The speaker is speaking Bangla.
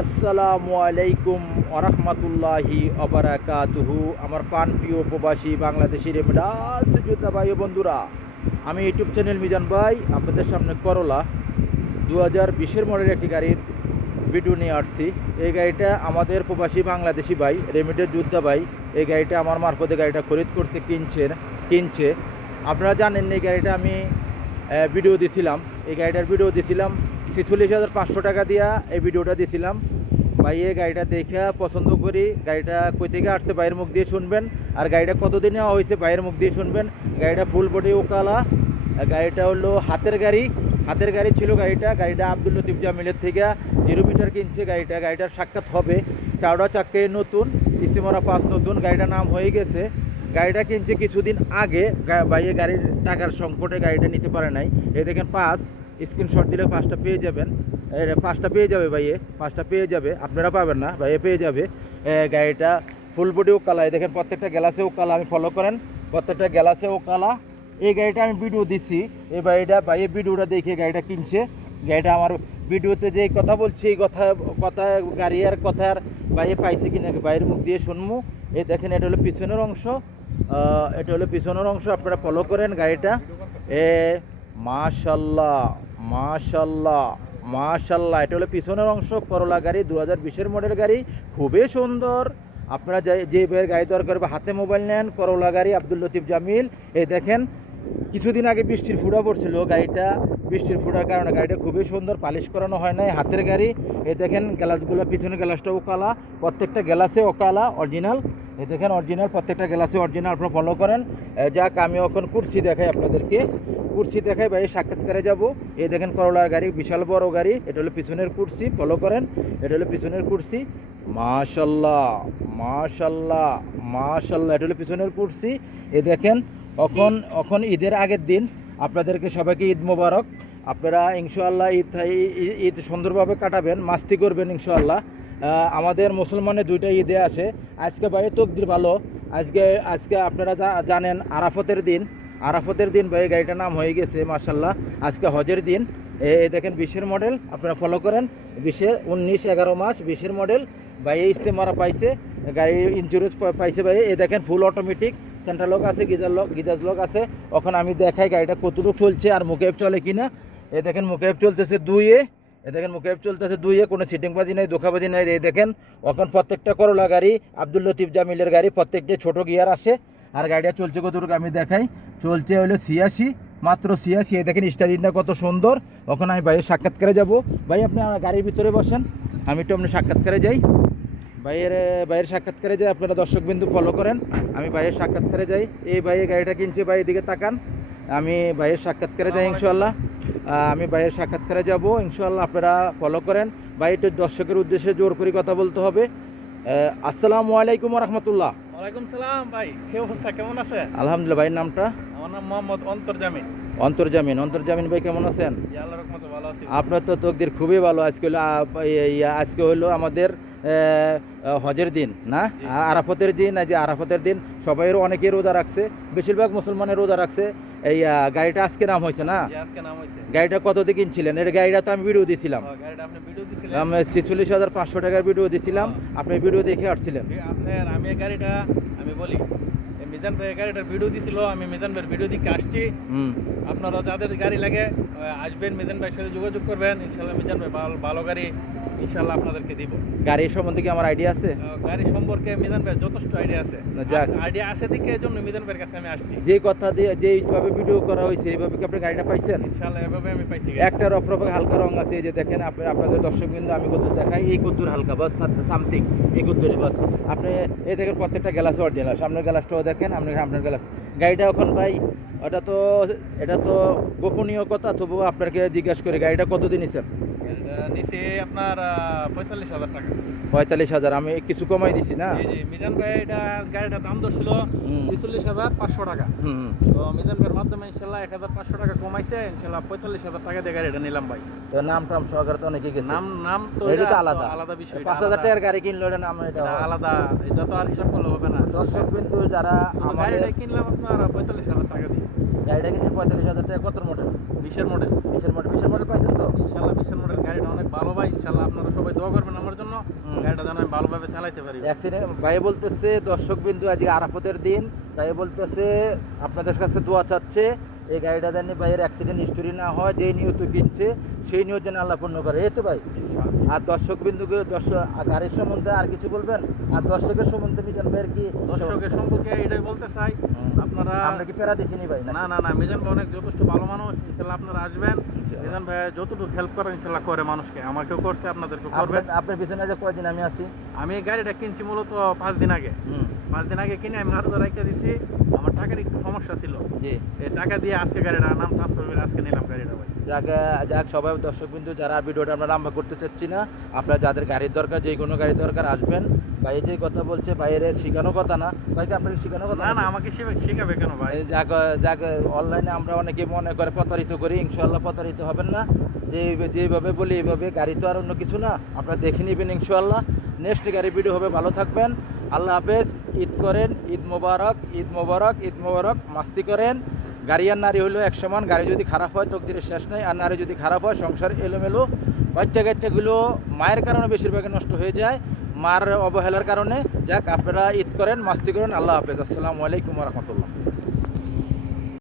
আসসালামু আলাইকুম ওরহমতুল্লাহি অবরাকাতুহু। আমার প্রাণপ্রিয় প্রবাসী বাংলাদেশি রেমিডাস যোদ্ধা ভাই ও বন্ধুরা, আমি ইউটিউব চ্যানেল মিজান ভাই আপনাদের সামনে করলা 2020 মডেলের একটি গাড়ির ভিডিও নিয়ে আসছি। এই গাড়িটা আমাদের প্রবাসী বাংলাদেশি ভাই রেমিডের যোদ্ধা ভাই এই গাড়িটা আমার মারফতে গাড়িটা খরিদ করছে, কিনছে। আপনারা জানেন এই গাড়িটা আমি ভিডিও দিছিলাম, এই গাড়িটার ভিডিও দিছিলাম 46,500 টাকা দিয়া এই ভিডিওটা দিছিলাম। ভাই এই গাড়িটা দেখে পছন্দ করি, গাড়িটা কই থেকে আসছে বাইরের মুখ দিয়ে শুনবেন, আর গাড়িটা কতদিন নেওয়া হয়েছে বাইরের মুখ দিয়ে শুনবেন। গাড়িটা ফুল বডি ওকালা, গাড়িটা হলো হাতের গাড়ি ছিল। গাড়িটা আব্দুল লতিফ জামিলের থেকে 0 মিটার কিনছে। গাড়িটার সাক্ষাৎ হবে, চাওড়া চাক্কে নতুন, ইস্তিমারা পাস নতুন, গাড়িটার নাম হয়ে গেছে। গাড়িটা কিনছে কিছুদিন আগে, বাইরে গাড়ির টাকার সংকটে গাড়িটা নিতে পারে নাই। এই দেখেন পাস, স্ক্রিনশট দিলে 5টা পেয়ে যাবেন, 5টা পেয়ে যাবে ভাইয়ে, 5টা পেয়ে যাবে, আপনারা পাবেন না, ভাইয়ে পেয়ে যাবে। গাড়িটা ফুল বডিও কালা, এই দেখেন প্রত্যেকটা গ্লাসেও কালা, আমি ফলো করেন প্রত্যেকটা গ্লাসেও কালা। এই গাড়িটা আমি ভিডিও দিচ্ছি, এই ভাইয়ে ভিডিওটা দেখে গাড়িটা কিনছে। গাড়িটা আমার ভিডিওতে যে কথা বলছি এই কথা গাড়ির কথার ভাইয়ে পাইছে কিনা বাইরের মুখ দিয়ে শুনবো। এই দেখেন এটা হলো পিছনের অংশ, আপনারা ফলো করেন গাড়িটা। মাশাল্লাহ মাশাল্লাহ, এটা হলো পিছনের অংশ, করলা গাড়ি 2020 মডেল গাড়ি, খুবই সুন্দর। আপনারা যে ভাইয়ের গাড়ি দরকার বা হাতে মোবাইল নেন, করলা গাড়ি আব্দুল লতিফ জামিল। এই দেখেন কিছুদিন আগে বৃষ্টির ফুটা পড়ছিল, গাড়িটা বৃষ্টির ফুটার কারণে গাড়িটা খুবই সুন্দর, পালিশ করানো হয় নাই, হাতের গাড়ি। এই দেখেন গ্লাসগুলো, পিছনে গ্লাসটাও কালা, প্রত্যেকটা গ্লাসে কালা অরিজিনাল। এই দেখেন অরিজিনাল, প্রত্যেকটা গ্লাসে অরিজিনাল, আপনারা ফলো করেন। যাক আমি এখন কুর্সি দেখাই আপনাদেরকে, ভাই সাক্ষাৎকারে যাব। এই দেখেন করলার গাড়ি, বিশাল বড় গাড়ি, এটা হলো পিছনের কুর্সি, ফলো করেন, এটা হলো পিছনের কুর্সি। মাশাল্লাহ, এটা হলো পিছনের কুর্সি। এই দেখেন এখন ঈদের আগের দিন, আপনাদেরকে সবাইকে ঈদ মোবারক। আপনারা ইনশাআল্লাহ ঈদ সুন্দরভাবে কাটাবেন, মাস্তি করবেন ইনশাআল্লাহ। আমাদের মুসলমানের 2টা ঈদে আসে। আজকে ভাই তকদির ভালো, আজকে আপনারা জানেন আরাফতের দিন ভাই গাড়িটার নাম হয়ে গেছে মাশাআল্লাহ। আজকে হজের দিন। এই দেখেন 20 মডেল, আপনারা ফলো করেন, 19-11 মাস 20 মডেল ভাই। ইস্তেমারা পাইছে, গাড়ির ইন্স্যুরেন্স পাইছে ভাই। এই দেখেন ফুল অটোমেটিক, সেন্ট্রাল লক আছে, গিজার লক আছে। এখন আমি দেখাই গাড়িটা কতটুকু চলছে আর মুকেব চলে কিনা। এই দেখেন মুকেব চলতেছে 2-এ, কোনো সিটিংবাজি নাই, ধোকাবাজি নাই। এই দেখেন এখন প্রত্যেকটা করলা গাড়ি আব্দুল লতিফ জামিলের গাড়ি, প্রত্যেকটা ছোট গিয়ার আসে। আর গাড়িটা চলছে কতটুকু আমি দেখাই, চলছে হলো 86, মাত্র 86। এই দেখেন স্টারিংটা কত সুন্দর। এখন আমি ভাইয়ের সাক্ষাৎকারে যাব। ভাই আপনি আমার গাড়ির ভিতরে বসেন, আমি একটু আপনার সাক্ষাৎকারে যাই। ভাইয়ের সাক্ষাৎকারে যাই, আপনারা দর্শকবিন্দু ফলো করেন, আমি ভাইয়ের সাক্ষাৎকারে যাই। এই ভাইয়ের গাড়িটা কিনছে, ভাই এদিকে তাকান, আমি ভাইয়ের সাক্ষাৎকারে যাই ইনশাল্লাহ। আমি ভাইয়ের সাক্ষাৎকারে যাব ইনশাল্লাহ, আপনারা ফলো করেন। ভাই একটু দর্শকের উদ্দেশ্যে জোর করে কথা বলতে হবে। আসসালামু আলাইকুম রহমতুল্লাহ। ওয়ালাইকুম সালাম ভাই, কি অবস্থা, কেমন আছেন? আলহামদুলিল্লাহ। ভাইয়ের নামটা? আমার নাম মোহাম্মদ অন্তর্জামিন ভাই, কেমন আছেন? আল্লাহর রহমতে ভালো আছি। আপনার তো তকদির খুবই ভালো। আজকে হলো আমাদের হজের দিন না, আরাফতের দিন। আরাফতের দিন সবাইয়ের অনেকেই রোজা রাখছে, বেশিরভাগ মুসলমানের রোজা রাখছে। এই গাড়িটা আজকে নাম হয়েছে না? গাড়িটা কত দিয়ে কিনছিলেন? এর গাড়িটা তো আমি ভিডিও দিছিলাম, আমি 46,500 টাকার ভিডিও দিছিলাম, আপনি ভিডিও দেখে আসছিলেন। আমি গাড়িটা আমি বলি মিজান ভাই গাড়িটার ভিডিও দিছিল, আমি মিজান ভাইয়ের ভিডিও দিকে আসছি। আপনারা যাদের গাড়ি লাগে আসবেন, মিজান ভাইয়ের সাথে যোগাযোগ করবেন, ইনশাল্লাহ মিজান ভাই ভালো গাড়ি ইনশাল্লাহ আপনাদেরকে দিব। গাড়ির সম্বন্ধে কি আমার আইডিয়া আছে? গাড়ি সম্পর্কে মিজান ভাই যথেষ্ট আইডিয়া আছে, দেখে এই জন্য মিজান ভাইয়ের কাছে আমি আসছি। যে কথা দিয়ে যেইভাবে ভিডিও করা হয়েছে এইভাবে কি আপনি গাড়িটা পাইছেন? ইনশাল্লাহ এভাবে আমি পাইছি। একটা রফরফে হালকা রং আছে, এই যে দেখেন আপনাদের দর্শকবৃন্দ, আমি কত দেখাই, এই কদ্দুর হালকা বাস সামথিং, এই কদ্দুরে বাস। আপনি এই দেখেন প্রত্যেকটা গ্লাসে অরিজিনাল, সামনের গ্লাসটাও দেখেন, আপনার গ্লাস। গাড়িটা এখন ভাই এটা তো গোপনীয় কথা, তবুও আপনাকে জিজ্ঞাসা করি গাড়িটা কতদিন নিছেন? নিচে আপনার 45,000 টাকা। 45,000 আমি কিছু কমাই দিছি না? মিজান ভাই গাড়িটার দাম ধরছিল 46,500 টাকা। তো মিজান ভাইয়ের মাধ্যমে ইনশাল্লাহ 1,500 টাকা কমাইছে, ইনশাল্লাহ 45,000 টাকা দিয়ে গাড়িটা নিলাম ভাই। তো নাম সহকারে তো অনেকে গেছে, নাম তো এটা আলাদা বিষয়। 5,000 টাকার গাড়ি কিনলো, এটা নাম এটা আলাদা, এটা তো আর হিসাব করলে হবে না। দর্শক বিন্দু যারা গাড়িটা কিনলাম আপনার 45,000 টাকা দিয়ে। গাড়িটা কিনছেন 45,000 টাকা, কত মডেল? 20-এর মডেল। 20-এর মডেল পাইছেন তো? ইনশাল্লাহ 20-এর মডেল গাড়িটা অনেক ভালো ভাই, ইনশাল্লাহ আপনারা সবাই দোয়া করবেন আমার জন্য, গাড়িটা যেন আমি ভালোভাবে চালাইতে পারি। অ্যাক্সিডেন্ট ভাই বলতেছে দর্শক বিন্দু আজকে আরাফাতের দিন, তাই বলতেছে আপনাদের কাছে দোয়া চাচ্ছে এই গাড়িটা জানি ভাইয়ের অ্যাক্সিডেন্ট হিস্টোরি না হয়, যেই নিয়ত কিনছে সেই নিয়ত যেন আল্লাহ পূর্ণ করে, এই তো ভাই। ইনশাআল্লাহ। আর দর্শক বিন্দুকে গাড়ির সম্বন্ধে আর কিছু বলবেন? আর দর্শকের সম্বন্ধে মিজান ভাইয়ের কি দর্শকের সম্পর্কে এটাই বলতে চাই, আপনারা আমরা কি প্যারা দিছি নি ভাই? না না না, মিজান ভাই অনেক যথেষ্ট ভালো মানুষ, ইনশাল্লাহ আপনারা আসবেন। মিজান ভাই যতটুকু হেল্প করে ইনশাল্লাহ করে মানুষকে, আমাকেও করছে, আপনাদেরকেও করবেন। আপনার পিছনে যে কয়দিন আমি আছি? আমি এই গাড়িটা কিনছি মূলত 5 দিন আগে। 5 দিন আগে কিনে আমি হাতে রাখতে দিছি, আমার টাকার একটু সমস্যা ছিল, জি। এই টাকা দিয়ে আজকে গাড়িটার নাম ট্রান্সফার করে আজকে নিলাম গাড়িটা ভাই। যাক সবাই দর্শক বিন্দু যারা ভিডিওটা আমরা লম্বা করতে চাচ্ছি না, আপনারা যাদের গাড়ির দরকার, যে কোনো গাড়ির দরকার আসবেন। ভাই যে কথা বলছে বাইরে শিখানো কথা না, ভাইকে আপনাকে শিখানো কথা না না, আমাকে শেখাবে কেন ভাই? যাক যাক অনলাইনে আমরা অনেকে মনে করে প্রতারিত করি, ইনশাআল্লাহ প্রতারিত হবেন না। যেভাবে বলি এইভাবে, গাড়ি তো আর অন্য কিছু না, আপনারা দেখে নেবেন ইনশাআল্লাহ। নেক্সট গাড়ি ভিডিও হবে, ভালো থাকবেন, আল্লাহ হাফেজ। ঈদ করেন, ঈদ মোবারক, ঈদ মোবারক, ঈদ মোবারক, মাস্তি করেন। গাড়ি আর নারী হলো এক সমান, গাড়ি যদি খারাপ হয় তকদিরের শেষ নেই, আর নারী যদি খারাপ হয় সংসার এলোমেলো। বাচ্চা কাচ্চাগুলো মায়ের কারণে বেশিরভাগ নষ্ট হয়ে যায়, মার অবহেলার কারণে। যাক আপনারা ঈদ করেন, মাস্তি করেন, আল্লাহ হাফেজ, আসসালামু আলাইকুম রহমতুল্লাহ।